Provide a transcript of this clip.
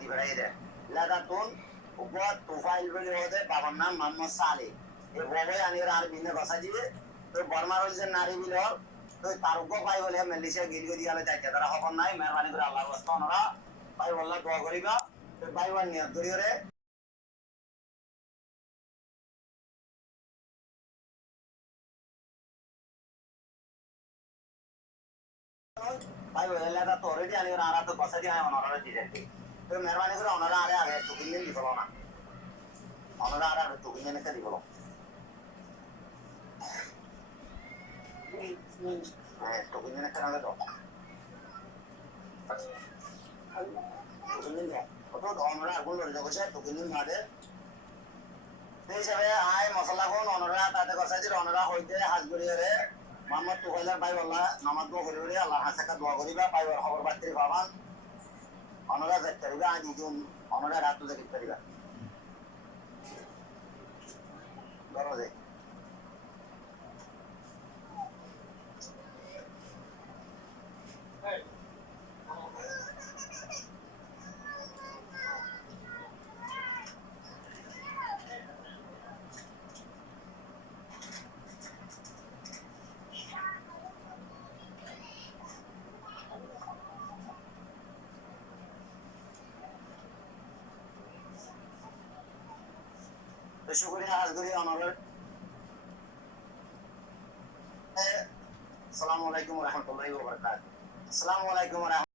দি বেড়াই দেয় লাদাতুন উপর তুফাইল বলে ওদের বাবার নাম মোহাম্মদ সালে এই বড় আনির আর বিনে বসা দিয়ে তো বর্মার যে নারী বিলর তো তার উপর পাই বলে মালয়েশিয়া গিরগি দিয়ালে যাইতে তারা খবর নাই মেহরবানি করে আল্লাহর রাস্তা ওনারা ভাই বললা দোয়া করিবা তো ভাই ওয়ান নিয়ত করিরে ভাই ওইলাটা তো অলরেডি আনি ওরা তো বসা দিয়ে ওনারা দিয়ে দেয় তো মেহরবানি করে ওনারা আরে আগে একটু কিনে দিব না ওনারা আরে একটু কিনে এনে দিব হ্যাঁ একটু কিনে এনে কেন দাও ওনারা আগুন জগছে একটু কিনে মারে সেই হিসাবে আয় মশলা কোন ওনারা তাতে বসা দিয়ে ওনারা হইতে হাজ গড়িয়ে মোহাম্মদ তুফাইলের ভাই বললা নামাজ দোয়া করি আল্লাহ হাসাকা দোয়া করিবা পাইবার খবর বার্তি পাবান অনরা যাইতে পারিবা আজ দুজন অনরা রাত তুলে দিতে পারিবা ধরো যে তো শুকরিয়া আজ করি অনরের আসসালামু আলাইকুম ওয়া রাহমাতুল্লাহি ওয়া বারাকাতুহু আসসালামু আলাইকুম